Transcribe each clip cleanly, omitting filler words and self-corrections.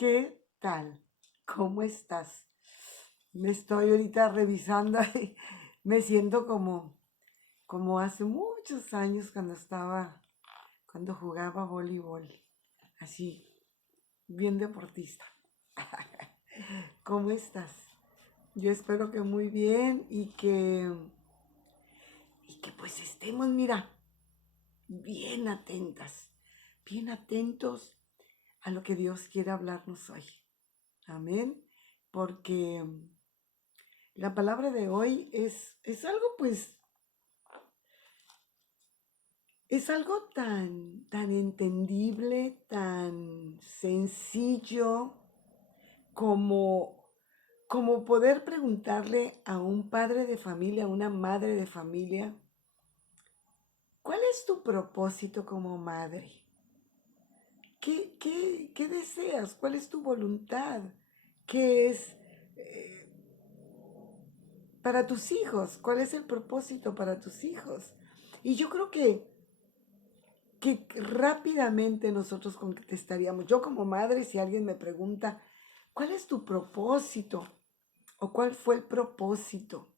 ¿Qué tal? ¿Cómo estás? Me estoy ahorita revisando y me siento como hace muchos años cuando jugaba voleibol. Así, bien deportista. ¿Cómo estás? Yo espero que muy bien y que pues estemos, mira, bien atentos a lo que Dios quiere hablarnos hoy. Amén. Porque la palabra de hoy es algo, pues, es algo tan entendible, tan sencillo como, como poder preguntarle a un padre de familia, a una madre de familia, ¿cuál es tu propósito como madre? ¿Qué deseas? ¿Cuál es tu voluntad? ¿Qué es eh, para tus hijos? ¿Cuál es el propósito para tus hijos? Y yo creo que rápidamente nosotros contestaríamos. Yo como madre, si alguien me pregunta, ¿cuál es tu propósito? ¿O cuál fue el propósito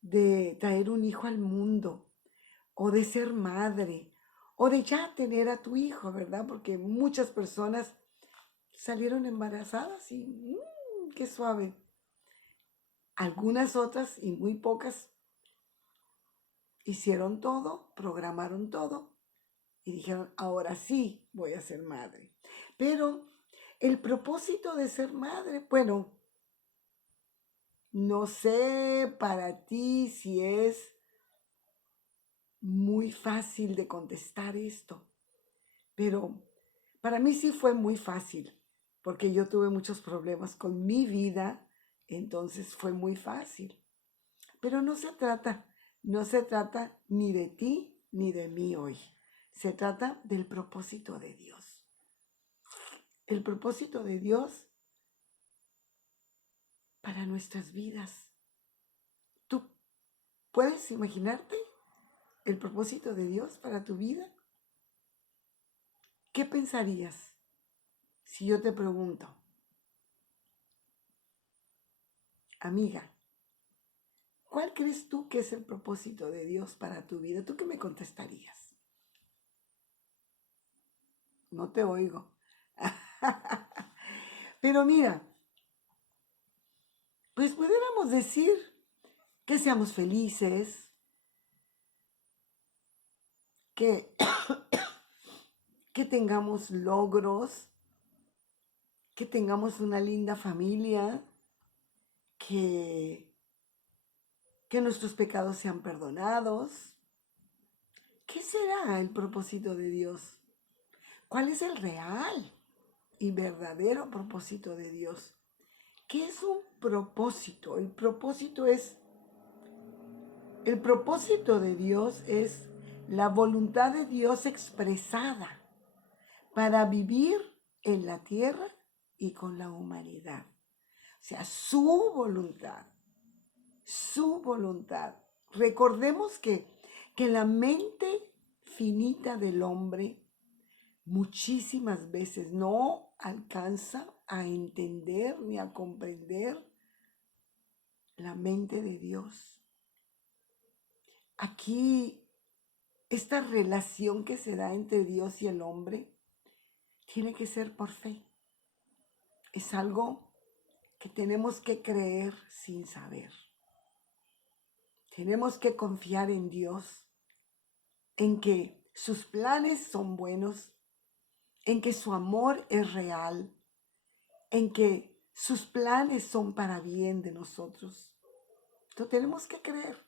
de traer un hijo al mundo? ¿O de ser madre? ¿O de ya tener a tu hijo, verdad? Porque muchas personas salieron embarazadas y qué suave. Algunas otras y muy pocas hicieron todo, programaron todo y dijeron, ahora sí voy a ser madre. Pero el propósito de ser madre, bueno, no sé para ti si es muy fácil de contestar esto, pero para mí sí fue muy fácil, porque yo tuve muchos problemas con mi vida, entonces fue muy fácil. Pero no se trata ni de ti ni de mí hoy. Se trata del propósito de Dios. El propósito de Dios para nuestras vidas. ¿Tú puedes imaginarte el propósito de Dios para tu vida? ¿Qué pensarías si yo te pregunto, amiga, ¿cuál crees tú que es el propósito de Dios para tu vida? ¿Tú qué me contestarías? No te oigo. Pero mira, pues pudiéramos decir que seamos felices, que, que tengamos logros, que tengamos una linda familia, que, que nuestros pecados sean perdonados. ¿Qué será el propósito de Dios? ¿Cuál es el real y verdadero propósito de Dios? ¿Qué es un propósito? El propósito de Dios es la voluntad de Dios expresada para vivir en la tierra y con la humanidad. O sea, su voluntad. Recordemos que la mente finita del hombre muchísimas veces no alcanza a entender ni a comprender la mente de Dios. Aquí, esta relación que se da entre Dios y el hombre tiene que ser por fe. Es algo que tenemos que creer sin saber. Tenemos que confiar en Dios, en que sus planes son buenos, en que su amor es real, en que sus planes son para bien de nosotros. Lo tenemos que creer.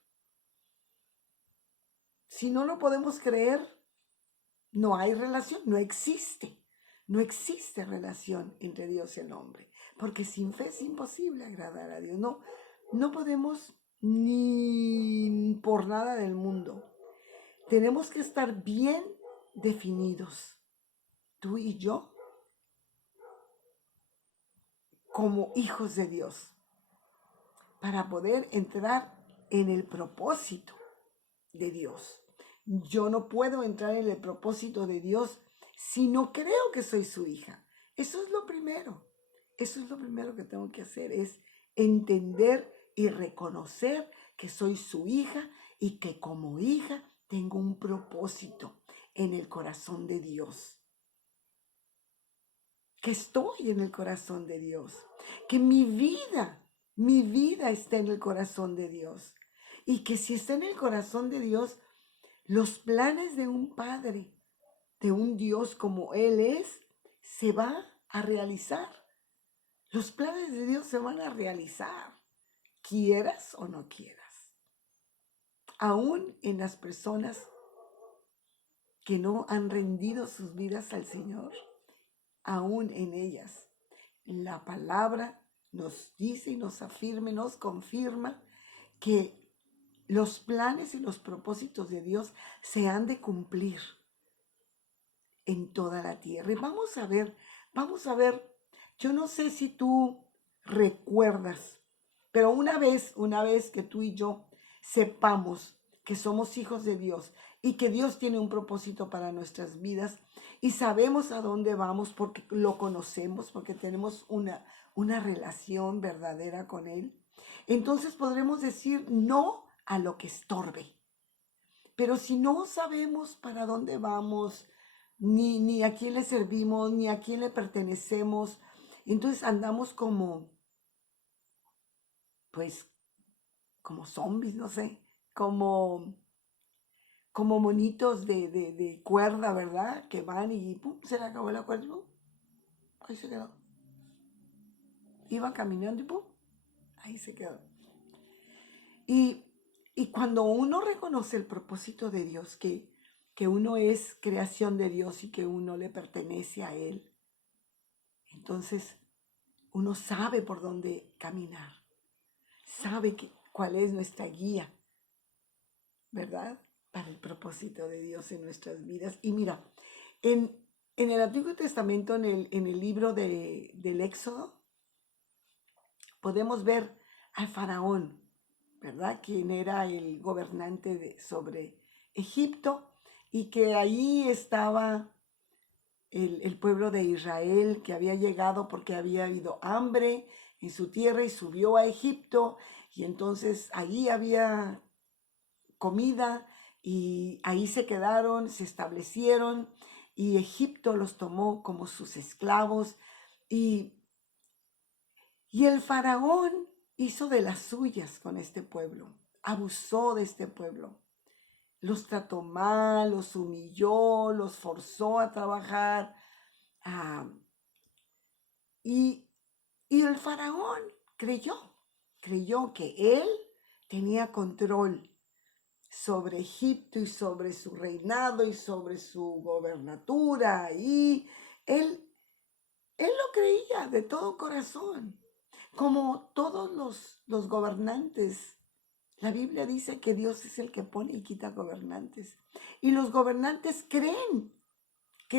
Si no lo podemos creer, no hay relación, no existe. No existe relación entre Dios y el hombre, porque sin fe es imposible agradar a Dios. No, no podemos ni por nada del mundo. Tenemos que estar bien definidos, tú y yo, como hijos de Dios, para poder entrar en el propósito de Dios. Yo no puedo entrar en el propósito de Dios si no creo que soy su hija. Eso es lo primero. Eso es lo primero que tengo que hacer, es entender y reconocer que soy su hija y que como hija tengo un propósito en el corazón de Dios. Que estoy en el corazón de Dios. Que mi vida está en el corazón de Dios. Y que si está en el corazón de Dios, los planes de un padre, de un Dios como Él es, se va a realizar. Los planes de Dios se van a realizar, quieras o no quieras. Aún en las personas que no han rendido sus vidas al Señor, aún en ellas, la palabra nos dice y nos afirma y nos confirma que los planes y los propósitos de Dios se han de cumplir en toda la tierra. Y vamos a ver, yo no sé si tú recuerdas, pero una vez que tú y yo sepamos que somos hijos de Dios y que Dios tiene un propósito para nuestras vidas y sabemos a dónde vamos porque lo conocemos, porque tenemos una relación verdadera con Él, entonces podremos decir no a lo que estorbe. Pero si no sabemos para dónde vamos, ni a quién le servimos, ni a quién le pertenecemos, entonces andamos como, pues, como zombies, no sé, como, como monitos de cuerda, ¿verdad? Que van y pum, se le acabó la cuerda, y pum, ahí se quedó. Iba caminando y pum, ahí se quedó. Y, y cuando uno reconoce el propósito de Dios, que uno es creación de Dios y que uno le pertenece a Él, entonces uno sabe por dónde caminar, sabe cuál es nuestra guía, ¿verdad? Para el propósito de Dios en nuestras vidas. Y mira, en, en el Antiguo Testamento, en el libro del Éxodo, podemos ver al faraón, ¿verdad? Quien era el gobernante sobre Egipto y que ahí estaba el pueblo de Israel que había llegado porque había habido hambre en su tierra y subió a Egipto y entonces ahí había comida y ahí se quedaron, se establecieron y Egipto los tomó como sus esclavos y, y el faraón hizo de las suyas con este pueblo, abusó de este pueblo. Los trató mal, los humilló, los forzó a trabajar. ah, y, y el faraón creyó que él tenía control sobre Egipto y sobre su reinado y sobre su gobernatura. Y él, él lo creía de todo corazón, como todos los gobernantes. La Biblia dice que Dios es el que pone y quita gobernantes. Y los gobernantes creen que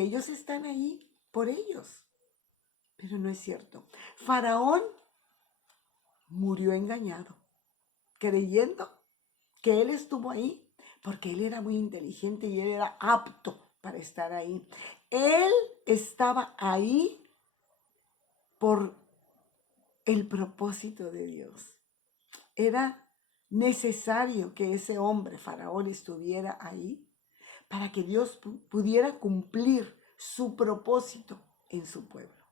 ellos están ahí por ellos. Pero no es cierto. Faraón murió engañado, creyendo que él estuvo ahí porque él era muy inteligente y él era apto para estar ahí. Él estaba ahí por el propósito de Dios. Era necesario que ese hombre, Faraón, estuviera ahí para que Dios pudiera cumplir su propósito en su pueblo.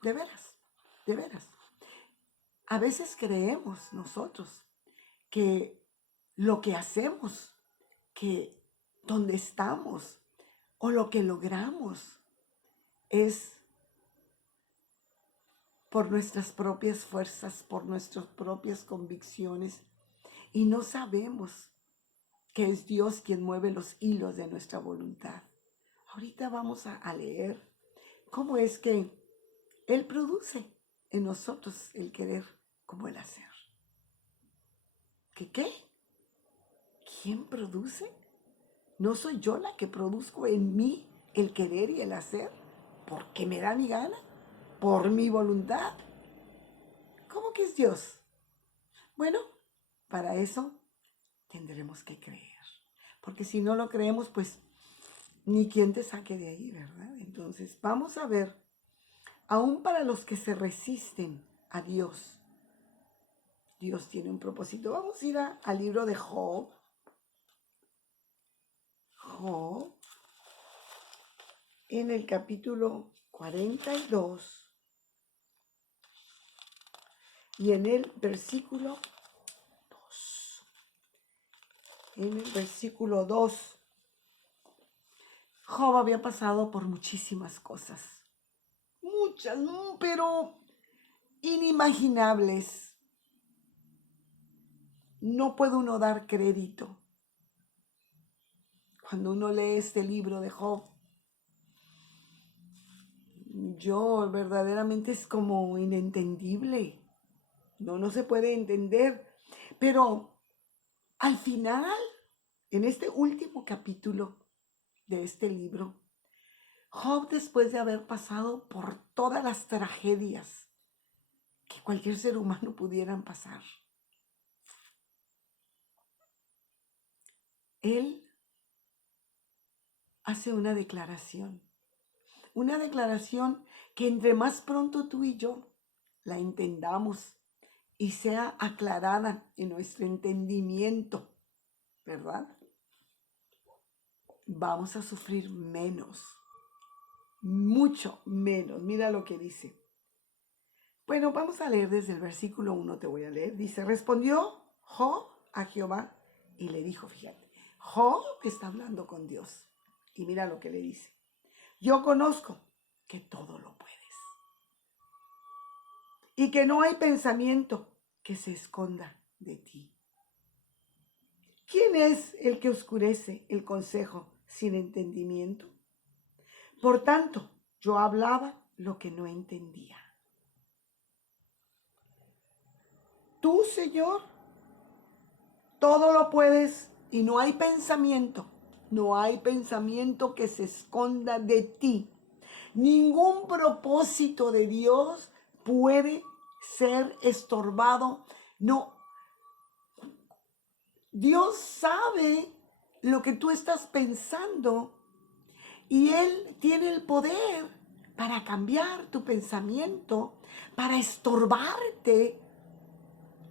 De veras, de veras. A veces creemos nosotros que lo que hacemos, que donde estamos o lo que logramos es por nuestras propias fuerzas, por nuestras propias convicciones y no sabemos que es Dios quien mueve los hilos de nuestra voluntad. Ahorita vamos a leer cómo es que Él produce en nosotros el querer como el hacer. ¿Qué? ¿Quién produce? ¿No soy yo la que produzco en mí el querer y el hacer? ¿Porque me da mi gana? ¿Por mi voluntad? ¿Cómo que es Dios? Bueno, para eso tendremos que creer. Porque si no lo creemos, pues ni quien te saque de ahí, ¿verdad? Entonces, vamos a ver, aún para los que se resisten a Dios, Dios tiene un propósito. Vamos a ir al libro de Job. Job, en el capítulo 42 y en el versículo 2. En el versículo 2, Job había pasado por muchísimas cosas, muchas, pero inimaginables. No puede uno dar crédito. Cuando uno lee este libro de Job, yo verdaderamente es como inentendible. No se puede entender. Pero al final, en este último capítulo de este libro, Job, después de haber pasado por todas las tragedias que cualquier ser humano pudieran pasar, él hace una declaración que entre más pronto tú y yo la entendamos y sea aclarada en nuestro entendimiento, ¿verdad? Vamos a sufrir menos, mucho menos. Mira lo que dice. Bueno, vamos a leer desde el versículo 1, te voy a leer. Dice, respondió Job a Jehová y le dijo, fíjate, Job está hablando con Dios. Y mira lo que le dice. Yo conozco que todo lo puedes y que no hay pensamiento que se esconda de ti. ¿Quién es el que oscurece el consejo sin entendimiento? Por tanto, yo hablaba lo que no entendía. Tú, Señor, todo lo puedes y no hay pensamiento que se esconda de ti. Ningún propósito de Dios puede ser estorbado. No, Dios sabe lo que tú estás pensando y Él tiene el poder para cambiar tu pensamiento, para estorbarte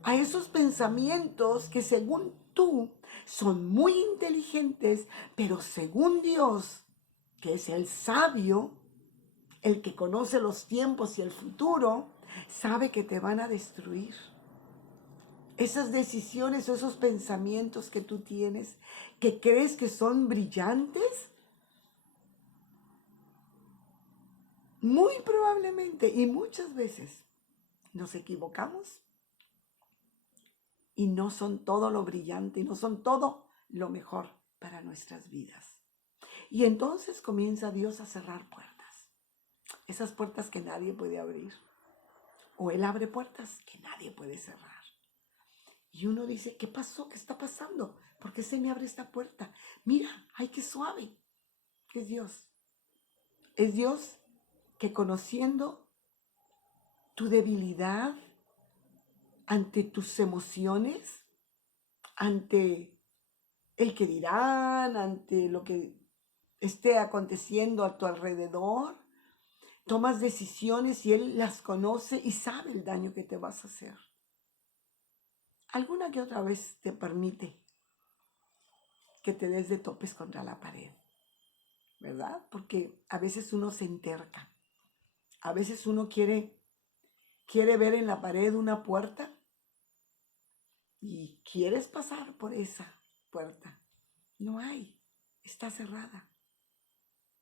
a esos pensamientos que según tú son muy inteligentes, pero según Dios, que es el sabio, el que conoce los tiempos y el futuro, sabe que te van a destruir. Esas decisiones o esos pensamientos que tú tienes, que crees que son brillantes, muy probablemente y muchas veces nos equivocamos y no son todo lo brillante y no son todo lo mejor para nuestras vidas. Y entonces comienza Dios a cerrar puertas, esas puertas que nadie puede abrir, o Él abre puertas que nadie puede cerrar. Y uno dice, ¿qué pasó? ¿Qué está pasando? ¿Por qué se me abre esta puerta? Mira, ay, qué suave. Es Dios. Es Dios que conociendo tu debilidad ante tus emociones, ante el que dirán, ante lo que esté aconteciendo a tu alrededor, tomas decisiones y Él las conoce y sabe el daño que te vas a hacer. Alguna que otra vez te permite que te des de topes contra la pared, ¿verdad? Porque a veces uno se enterca, a veces uno quiere ver en la pared una puerta y quieres pasar por esa puerta. No hay, está cerrada.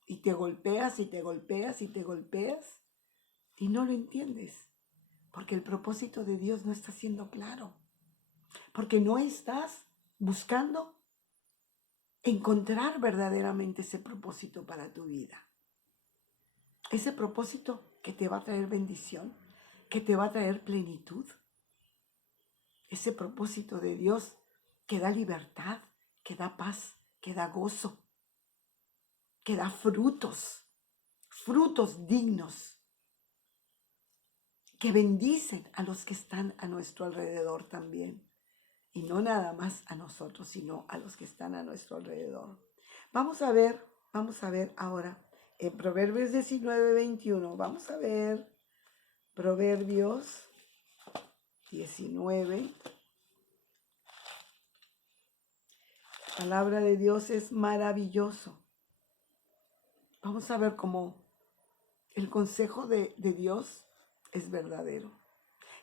Y te golpeas y te golpeas y te golpeas y no lo entiendes, porque el propósito de Dios no está siendo claro, porque no estás buscando encontrar verdaderamente ese propósito para tu vida. Ese propósito que te va a traer bendición, que te va a traer plenitud. Ese propósito de Dios que da libertad, que da paz, que da gozo, que da frutos, frutos dignos, que bendicen a los que están a nuestro alrededor también. Y no nada más a nosotros, sino a los que están a nuestro alrededor. Vamos a ver Vamos a ver ahora en Proverbios 19:21. Vamos a ver Proverbios 19. La palabra de Dios es maravilloso. Vamos a ver cómo el consejo de Dios es verdadero.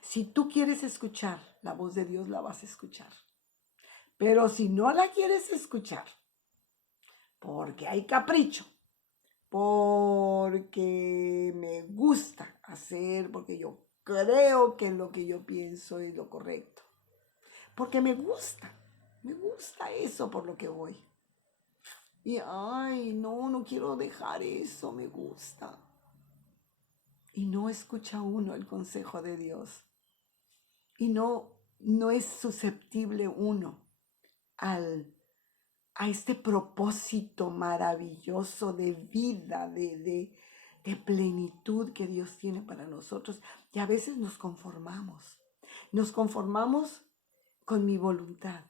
Si tú quieres escuchar la voz de Dios, la vas a escuchar. Pero si no la quieres escuchar, porque hay capricho, porque me gusta hacer, porque yo creo que lo que yo pienso es lo correcto, porque me gusta eso por lo que voy. Y ay, no quiero dejar eso, me gusta. Y no escucha uno el consejo de Dios. Y no es susceptible uno a este propósito maravilloso de vida, de plenitud que Dios tiene para nosotros. Y a veces nos conformamos con mi voluntad.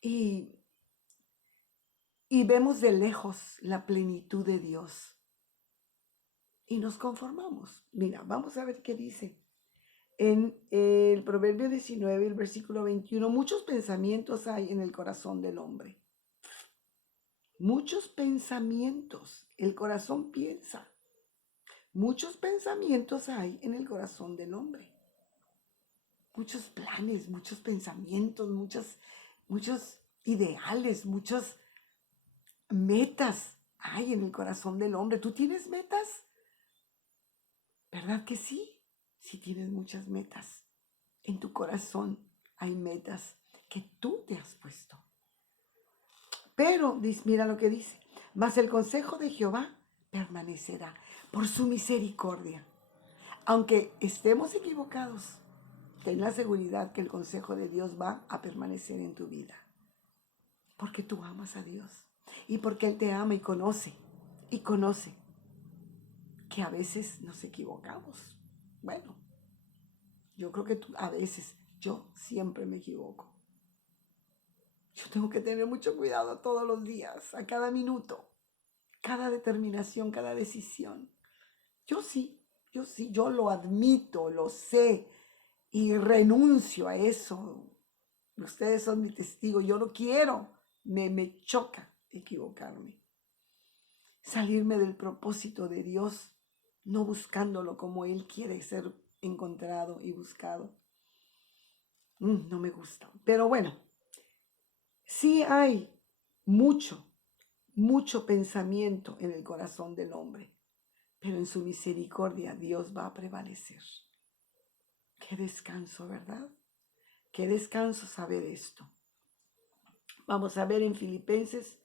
Y vemos de lejos la plenitud de Dios. Y nos conformamos. Mira, vamos a ver qué dice. En el Proverbio 19, el versículo 21, muchos pensamientos hay en el corazón del hombre. Muchos pensamientos, el corazón piensa. Muchos pensamientos hay en el corazón del hombre. Muchos planes, muchos pensamientos, muchos ideales, muchas metas hay en el corazón del hombre. ¿Tú tienes metas? ¿Verdad que sí? Sí tienes muchas metas. En tu corazón hay metas que tú te has puesto. Pero, mira lo que dice, mas el consejo de Jehová permanecerá por su misericordia. Aunque estemos equivocados, ten la seguridad que el consejo de Dios va a permanecer en tu vida. Porque tú amas a Dios y porque Él te ama y conoce que a veces nos equivocamos. Bueno, yo creo que yo siempre me equivoco. Yo tengo que tener mucho cuidado todos los días, a cada minuto, cada determinación, cada decisión. Yo sí, yo lo admito, lo sé y renuncio a eso. Ustedes son mi testigo, yo no quiero, me choca equivocarme. Salirme del propósito de Dios, no buscándolo como Él quiere ser encontrado y buscado. No me gusta. Pero bueno, sí hay mucho pensamiento en el corazón del hombre, pero en su misericordia Dios va a prevalecer. Qué descanso, ¿verdad? Qué descanso saber esto. Vamos a ver en Filipenses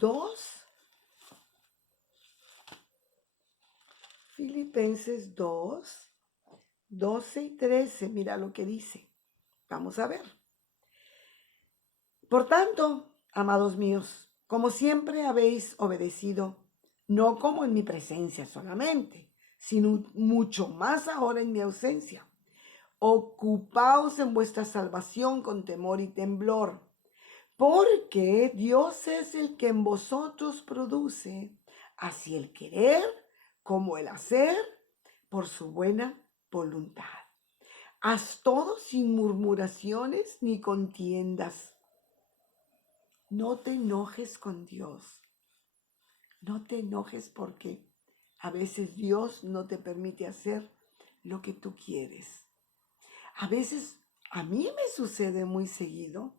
2. Filipenses 2, 12 y 13. Mira lo que dice. Vamos a ver. Por tanto, amados míos, como siempre habéis obedecido, no como en mi presencia solamente, sino mucho más ahora en mi ausencia. Ocupaos en vuestra salvación con temor y temblor, porque Dios es el que en vosotros produce así el querer como el hacer por su buena voluntad. Haz todo sin murmuraciones ni contiendas. No te enojes con Dios. No te enojes porque a veces Dios no te permite hacer lo que tú quieres. A veces a mí me sucede muy seguido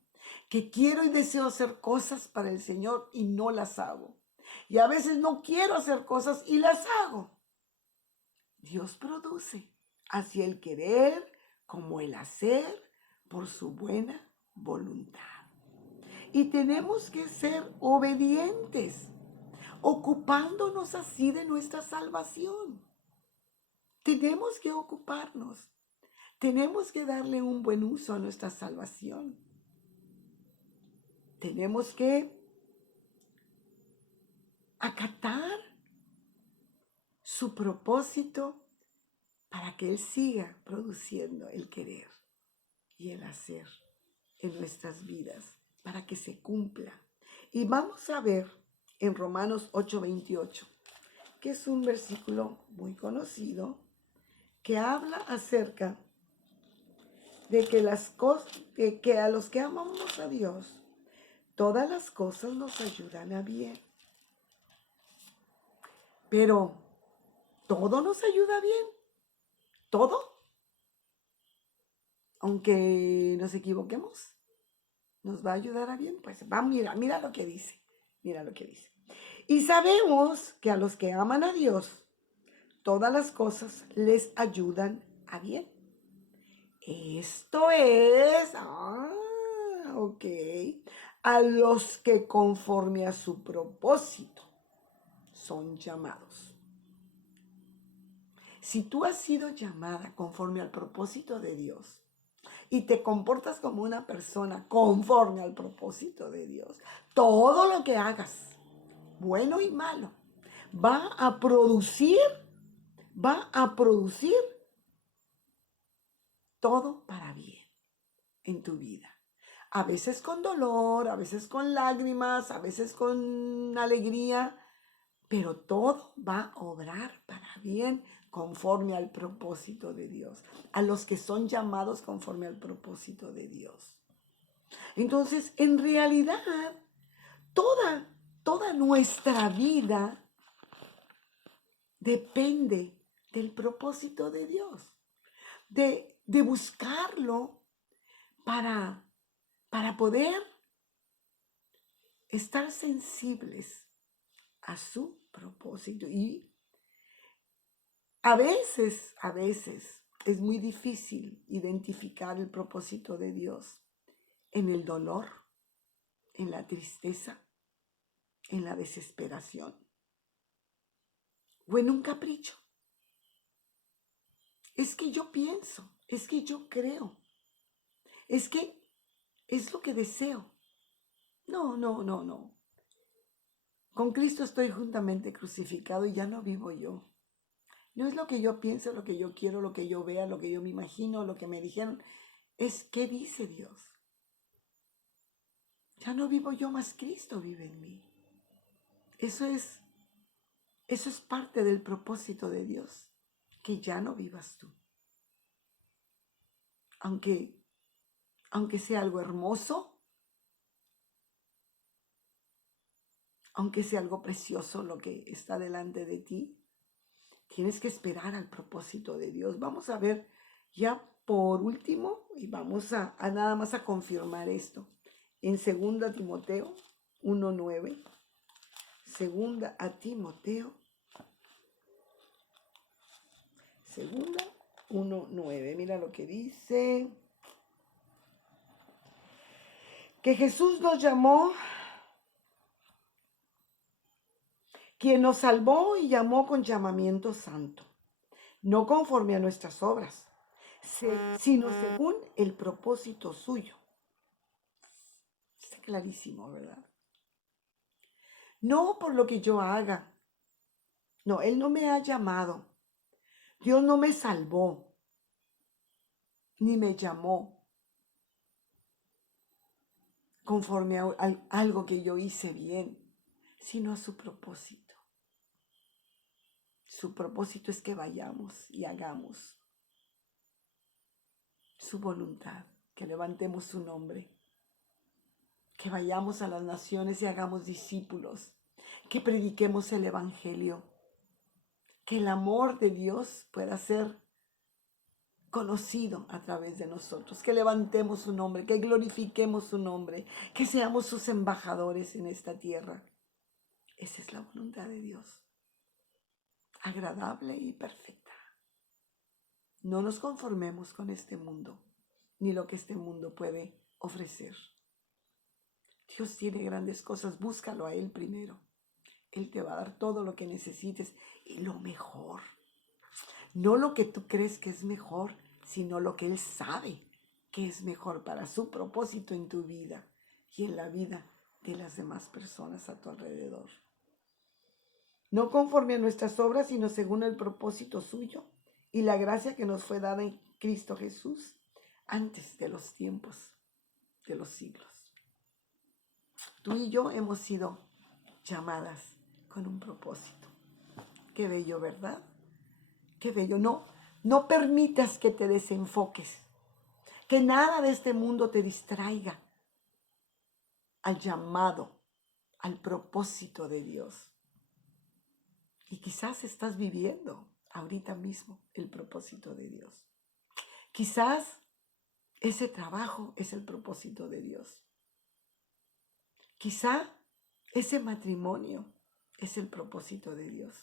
que quiero y deseo hacer cosas para el Señor y no las hago. Y a veces no quiero hacer cosas y las hago. Dios produce así el querer como el hacer por su buena voluntad. Y tenemos que ser obedientes, ocupándonos así de nuestra salvación. Tenemos que ocuparnos. Tenemos que darle un buen uso a nuestra salvación. Tenemos que acatar su propósito para que Él siga produciendo el querer y el hacer en nuestras vidas, para que se cumpla Y vamos a ver en Romanos 8:28, que es un versículo muy conocido, que habla acerca de que que a los que amamos a Dios, todas las cosas nos ayudan a bien. Pero, ¿todo nos ayuda bien? ¿Todo? Aunque nos equivoquemos, ¿nos va a ayudar a bien? Pues va, mira lo que dice. Mira lo que dice. Y sabemos que a los que aman a Dios, todas las cosas les ayudan a bien. Esto es, ok, a los que conforme a su propósito son llamados. Si tú has sido llamada conforme al propósito de Dios y te comportas como una persona conforme al propósito de Dios, todo lo que hagas, bueno y malo, va a producir todo para bien en tu vida. A veces con dolor, a veces con lágrimas, a veces con alegría, pero todo va a obrar para bien conforme al propósito de Dios, a los que son llamados conforme al propósito de Dios. Entonces, en realidad, toda nuestra vida depende del propósito de Dios, de buscarlo para poder estar sensibles a su propósito. Y a veces es muy difícil identificar el propósito de Dios en el dolor, en la tristeza, en la desesperación o en un capricho. Es que yo pienso, es que yo creo, es que es lo que deseo. No. Con Cristo estoy juntamente crucificado y ya no vivo yo. No es lo que yo pienso, lo que yo quiero, lo que yo vea, lo que yo me imagino, lo que me dijeron. Es qué dice Dios. Ya no vivo yo, más Cristo vive en mí. Eso es parte del propósito de Dios, que ya no vivas tú. Aunque sea algo hermoso, aunque sea algo precioso lo que está delante de ti, tienes que esperar al propósito de Dios. Vamos a ver ya por último, y vamos a nada más a confirmar esto, en 2 Timoteo 1:9. 2 Timoteo 1:9. Mira lo que dice. Que Jesús nos llamó, quien nos salvó y llamó con llamamiento santo, no conforme a nuestras obras, sino según el propósito suyo. Está clarísimo, ¿verdad? No por lo que yo haga. No, Él no me ha llamado. Dios no me salvó, ni me llamó conforme a algo que yo hice bien, sino a su propósito. Su propósito es que vayamos y hagamos su voluntad, que levantemos su nombre, que vayamos a las naciones y hagamos discípulos, que prediquemos el evangelio, que el amor de Dios pueda ser conocido a través de nosotros, que levantemos su nombre, que glorifiquemos su nombre, que seamos sus embajadores en esta tierra. Esa es la voluntad de Dios, agradable y perfecta. No nos conformemos con este mundo, ni lo que este mundo puede ofrecer. Dios tiene grandes cosas, búscalo a Él primero. Él te va a dar todo lo que necesites y lo mejor. No lo que tú crees que es mejor, sino lo que Él sabe que es mejor para su propósito en tu vida y en la vida de las demás personas a tu alrededor. No conforme a nuestras obras, sino según el propósito suyo y la gracia que nos fue dada en Cristo Jesús antes de los tiempos de los siglos. tú y yo hemos sido llamadas con un propósito. Qué bello, ¿verdad? Qué bello. No permitas que te desenfoques, que nada de este mundo te distraiga al llamado, al propósito de Dios. Y quizás estás viviendo ahorita mismo el propósito de Dios. Quizás ese trabajo es el propósito de Dios. Quizá ese matrimonio es el propósito de Dios.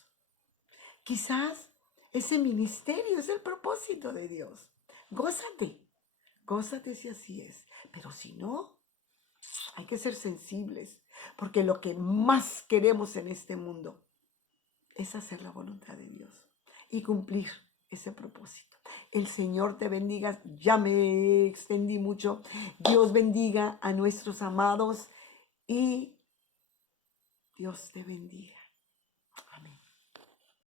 Quizás ese ministerio es el propósito de Dios. Gózate si así es. Pero si no, hay que ser sensibles, porque lo que más queremos en este mundo es hacer la voluntad de Dios y cumplir ese propósito. El Señor te bendiga. Ya me extendí mucho. Dios bendiga a nuestros amados y Dios te bendiga.